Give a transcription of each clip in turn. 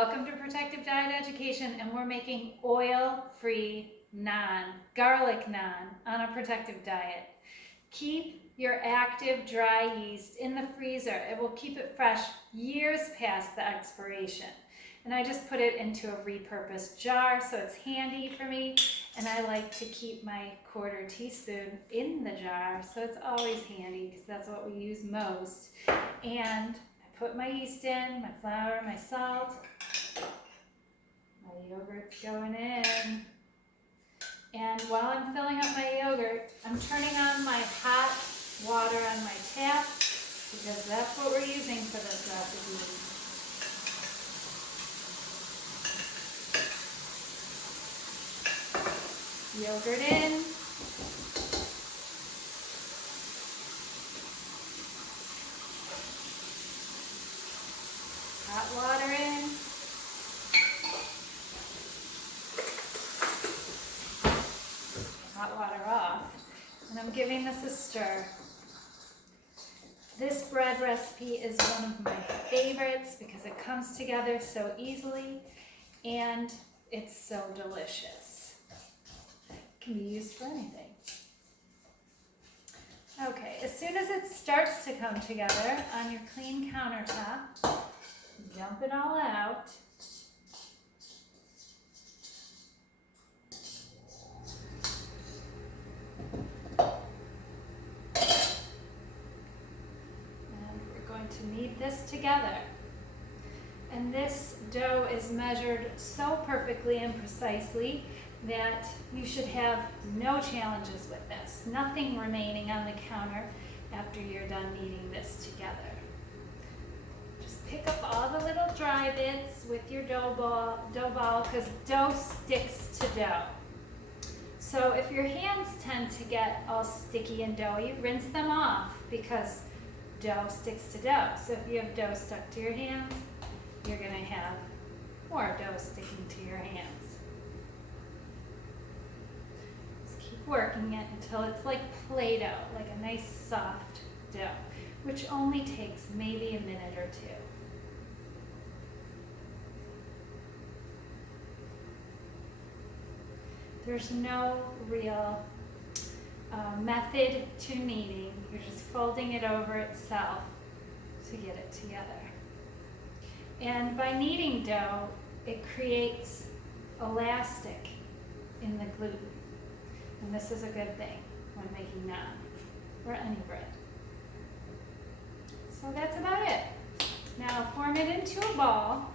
welcome to Protective Diet Education, and we're making oil-free naan, garlic naan on a protective diet. Keep your active dry yeast in the freezer. It will keep it fresh years past the expiration. And I just put it into a repurposed jar so it's handy for me, and I like to keep my 1/4 teaspoon in the jar so it's always handy because that's what we use most. And put my yeast in, my flour, my salt, my yogurt's going in. And while I'm filling up my yogurt, I'm turning on my hot water on my tap because that's what we're using for this recipe. Yogurt in. Hot water in. Hot water off. And I'm giving this a stir. This bread recipe is one of my favorites because it comes together so easily and it's so delicious. It can be used for anything. Okay, as soon as it starts to come together on your clean countertop, dump it all out. And we're going to knead this together. And this dough is measured so perfectly and precisely that you should have no challenges with this. Nothing remaining on the counter after you're done kneading this together. Pick up all the little dry bits with your dough ball because dough sticks to dough. So if your hands tend to get all sticky and doughy, rinse them off because dough sticks to dough. So if you have dough stuck to your hands, you're going to have more dough sticking to your hands. Just keep working it until it's like Play-Doh, like a nice soft dough, which only takes maybe a minute or two. There's no real method to kneading. You're just folding it over itself to get it together. And by kneading dough, it creates elastic in the gluten. And this is a good thing when making naan or any bread. So that's about it. Now form it into a ball.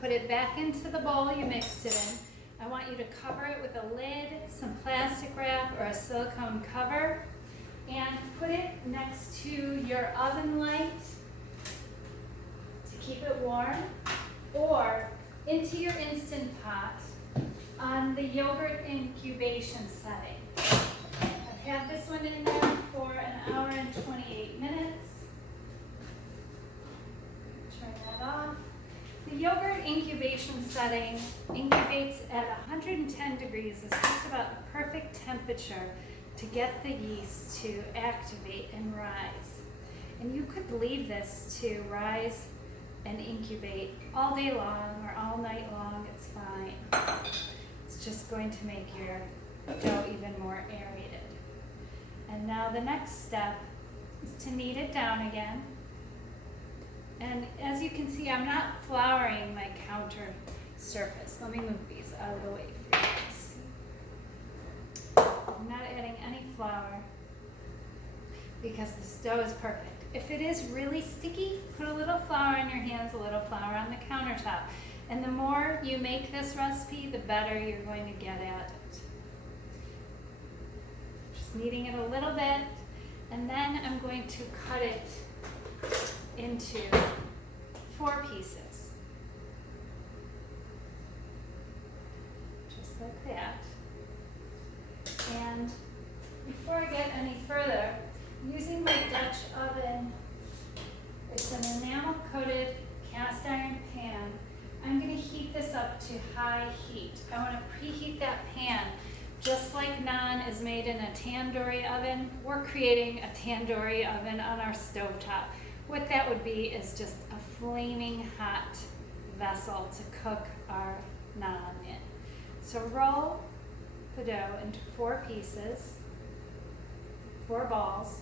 Put it back into the bowl you mixed it in. I want you to cover it with a lid, some plastic wrap, or a silicone cover, and put it next to your oven light to keep it warm, or into your Instant Pot on the yogurt incubation setting. I've had this one in there for 1 hour and 28 minutes. Turn that off. The yogurt incubation setting incubates at 110 degrees. It's just about the perfect temperature to get the yeast to activate and rise. And you could leave this to rise and incubate all day long or all night long. It's fine. It's just going to make your dough even more aerated. And now the next step is to knead it down again. And as you can see, I'm not flouring my counter surface. Let me move these out of the way for you guys. I'm not adding any flour because this dough is perfect. If it is really sticky, put a little flour on your hands, a little flour on the countertop. And the more you make this recipe, the better you're going to get at it. Just kneading it a little bit, and then I'm going to cut it into 4 pieces, just like that. And before I get any further, using my Dutch oven, it's an enamel coated cast iron pan. I'm going to heat this up to high heat. I want to preheat that pan. Just like naan is made in a tandoori oven, we're creating a tandoori oven on our stovetop. What that would be is just a flaming hot vessel to cook our naan in. So roll the dough into 4 pieces, 4 balls,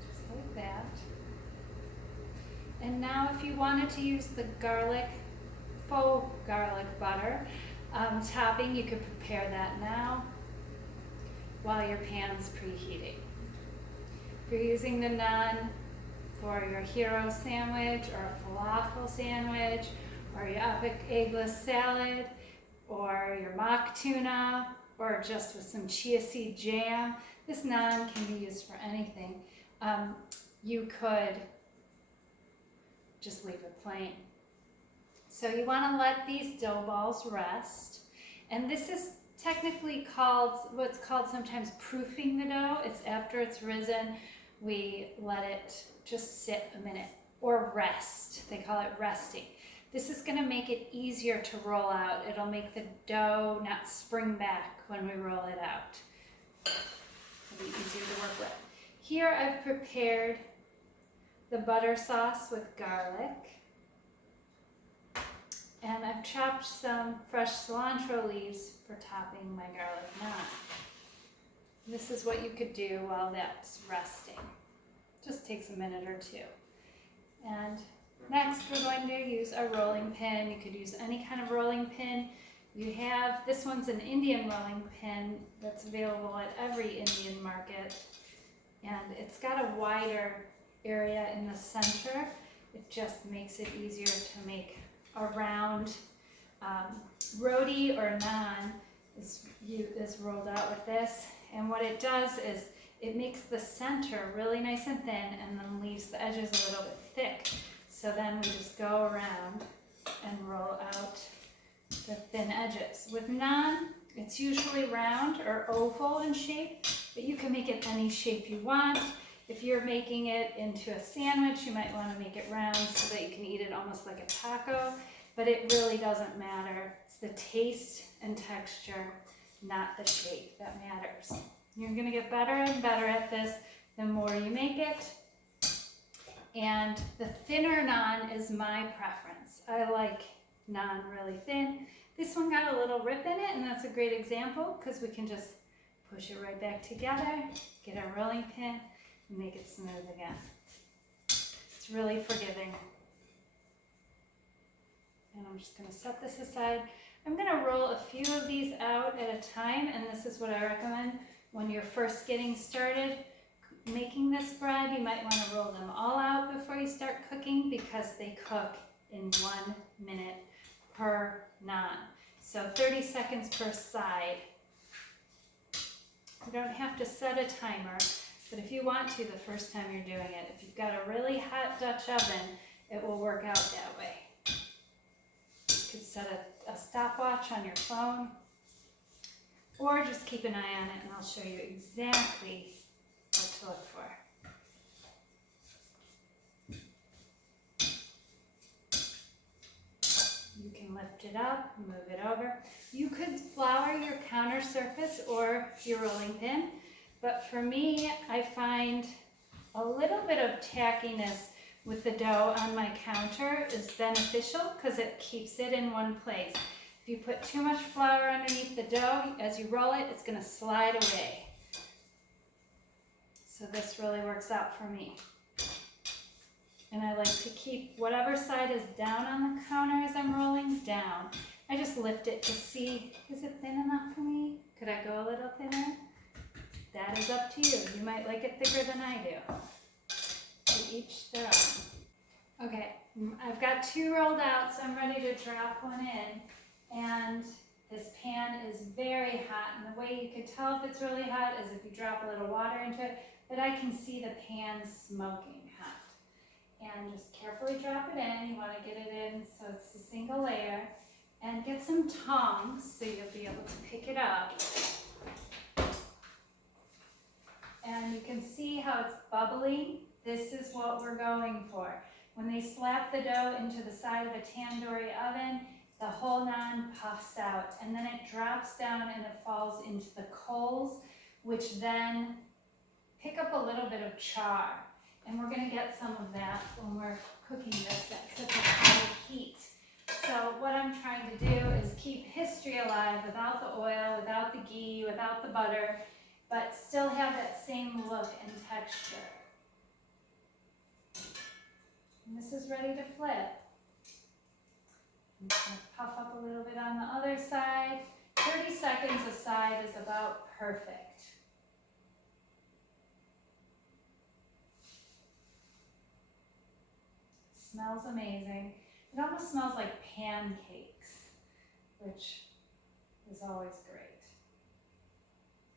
just like that. And now if you wanted to use the faux garlic butter topping, you could prepare that now while your pan's preheating. If you're using the naan for your Gyros sandwich or a falafel sandwich or your epic eggless salad or your mock tuna or just with some chia seed jam, this naan can be used for anything. You could just leave it plain. So you want to let these dough balls rest, and this is technically what's called sometimes proofing the dough. It's after it's risen, we let it just sit a minute, or rest. They call it resting. This is going to make it easier to roll out. It'll make the dough not spring back when we roll it out. It'll be easier to work with. Here I've prepared the butter sauce with garlic, and I've chopped some fresh cilantro leaves for topping my garlic naan. This is what you could do while that's resting. Just takes a minute or 2. And next we're going to use a rolling pin. You could use any kind of rolling pin you have. This one's an Indian rolling pin that's available at every Indian market, and it's got a wider area in the center. It just makes it easier to make a round roti or naan is rolled out with this. And what it does is it makes the center really nice and thin and then leaves the edges a little bit thick. So then we just go around and roll out the thin edges. With naan, it's usually round or oval in shape, but you can make it any shape you want. If you're making it into a sandwich, you might want to make it round so that you can eat it almost like a taco, but it really doesn't matter. It's the taste and texture, not the shape, that matters. You're going to get better and better at this the more you make it. And the thinner naan is my preference. I like naan really thin. This one got a little rip in it, and that's a great example because we can just push it right back together, get a rolling pin, and make it smooth again. It's really forgiving. And I'm just going to set this aside. I'm going to roll a few of these out at a time, and this is what I recommend when you're first getting started making this bread. You might want to roll them all out before you start cooking because they cook in 1 minute per naan. So 30 seconds per side. You don't have to set a timer, but if you want to the first time you're doing it, if you've got a really hot Dutch oven, it will work out that way. You could set a stopwatch on your phone, or just keep an eye on it and I'll show you exactly what to look for. You can lift it up, move it over. You could flour your counter surface or your rolling pin, but for me, I find a little bit of tackiness with the dough on my counter is beneficial because it keeps it in one place. If you put too much flour underneath the dough, as you roll it, it's going to slide away. So this really works out for me. And I like to keep whatever side is down on the counter as I'm rolling down. I just lift it to see, is it thin enough for me? Could I go a little thinner? That is up to you. You might like it thicker than I do. To each their own. Okay, I've got 2 rolled out, so I'm ready to drop one in. And this pan is very hot, and the way you can tell if it's really hot is if you drop a little water into it, but I can see the pan smoking hot. And just carefully drop it in. You want to get it in so it's a single layer, and get some tongs so you'll be able to pick it up. And you can see how it's bubbling. This is what we're going for. When they slap the dough into the side of a tandoori oven, the whole naan puffs out, and then it drops down and it falls into the coals, which then pick up a little bit of char. And we're going to get some of that when we're cooking this at such a high heat. alive without the oil, without the ghee, without the butter, but still have that same look and texture. And this is ready to flip. I'm just going to puff up a little bit on the other side. 30 seconds a side is about perfect. It smells amazing. It almost smells like pancakes, which is always great.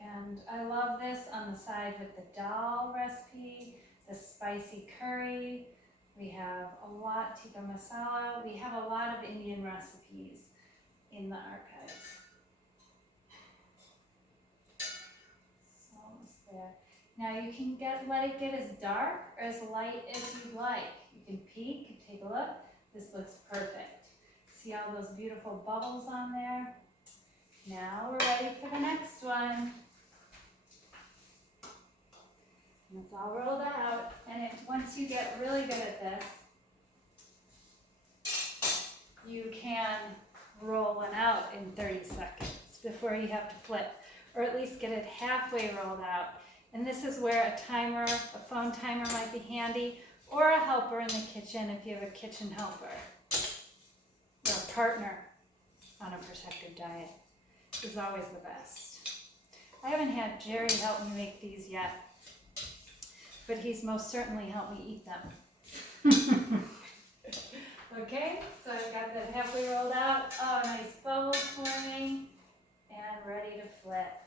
And I love this on the side with the dal recipe, the spicy curry. We have a lot, tikka masala. We have a lot of Indian recipes in the archives. So almost there. Now you can let it get as dark or as light as you like. You can peek, take a look. This looks perfect. See all those beautiful bubbles on there? Now we're ready for the next one. And it's all rolled out, and once you get really good at this, you can roll one out in 30 seconds before you have to flip, or at least get it halfway rolled out. And this is where a timer, a phone timer might be handy, or a helper in the kitchen if you have a kitchen helper, or a partner on a protective diet is always the best. I haven't had Jerry help me make these yet, but he's most certainly helped me eat them. Okay, so I've got that halfway rolled out. Oh, nice bubbles forming, and ready to flip.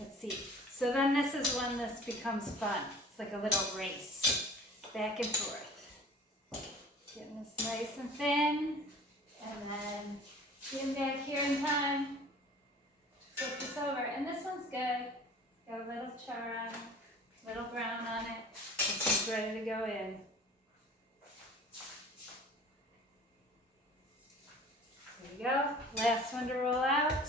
Let's see. So then this is when this becomes fun. It's like a little race, back and forth. Getting this nice and thin, and then getting back here in time to flip this over. And this one's good. Got a little char on it, a little brown on it. This one's ready to go in. There we go. Last one to roll out.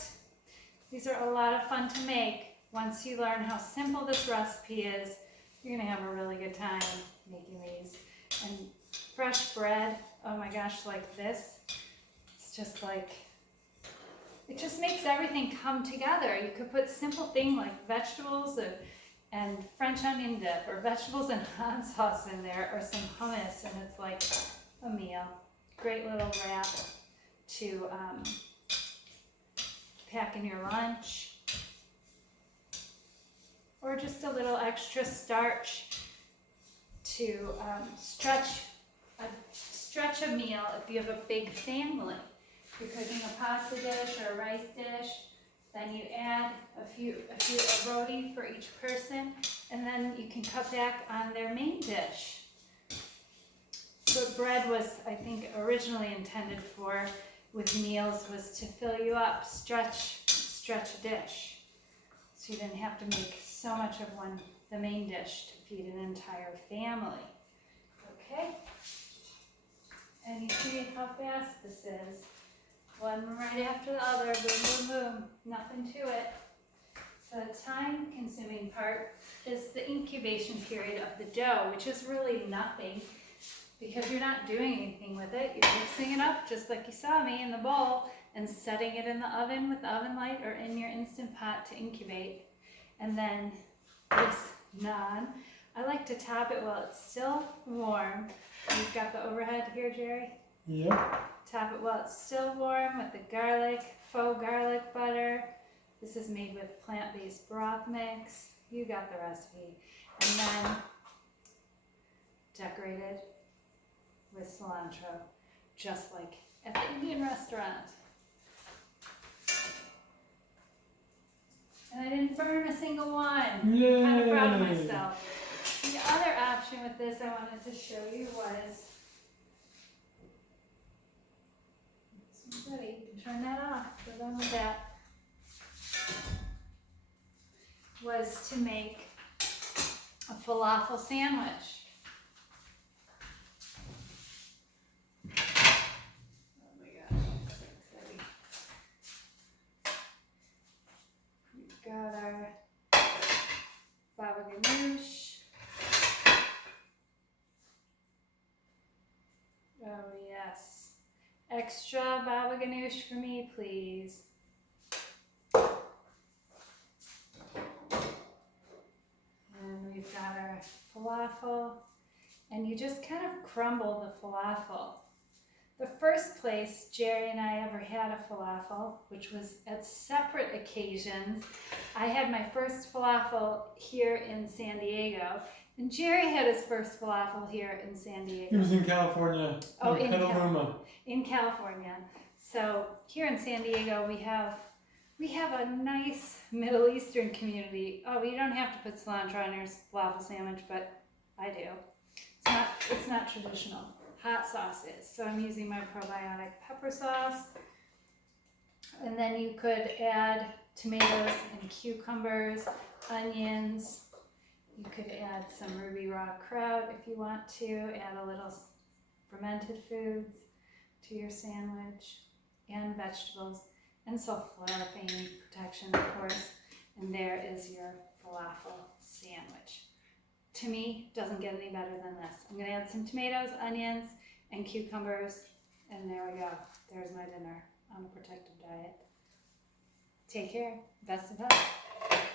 These are a lot of fun to make. Once you learn how simple this recipe is, you're going to have a really good time making these. And fresh bread, oh my gosh, like this, it's just like, it just makes everything come together. You could put simple things like vegetables and French onion dip, or vegetables and hot sauce in there, or some hummus, and it's like a meal. Great little wrap to pack in your lunch, or just a little extra starch to stretch a meal if you have a big family. If you're cooking a pasta dish or a rice dish, then you add a roti for each person, and then you can cut back on their main dish. So bread was, I think, originally intended for, with meals, was to fill you up, stretch a dish. So you didn't have to make so much of the main dish to feed an entire family. Okay? And you see how fast this is. One right after the other, boom, boom, boom. Nothing to it. So the time-consuming part is the incubation period of the dough, which is really nothing because you're not doing anything with it. You're mixing it up just like you saw me in the bowl and setting it in the oven with the oven light or in your Instant Pot to incubate. And then this naan, I like to top it while it's still warm. You've got the overhead here, Jerry? Yeah. Top it while it's still warm with the garlic, faux garlic butter. This is made with plant-based broth mix. You got the recipe. And then decorated with cilantro, just like at the Indian restaurant. And I didn't burn a single one. Yay. I'm kind of proud of myself. The other option with this I wanted to show you was, this one's ready, you can turn that off, we're done with that, was to make a falafel sandwich. Oh my gosh, that's so exciting. We've got our baba ganoush. Oh yes. extra baba ganoush for me, please. And we've got our falafel, and you just kind of crumble the falafel. The first place Jerry and I ever had a falafel, which was at separate occasions. I had my first falafel here in San Diego, and Jerry had his first falafel here in San Diego. He was in California. Oh, in Petaluma. In California. So here in San Diego, we have a nice Middle Eastern community. Oh, you don't have to put cilantro on your falafel sandwich, but I do. It's not traditional. Hot sauce is. So I'm using my probiotic pepper sauce. And then you could add tomatoes and cucumbers, onions. You could add some ruby raw kraut if you want to. Add a little fermented foods to your sandwich, and vegetables, and sulfur pain protection, of course. And there is your falafel sandwich. To me, doesn't get any better than this. I'm gonna add some tomatoes, onions, and cucumbers, and there we go. There's my dinner on a protective diet. Take care. Best of health.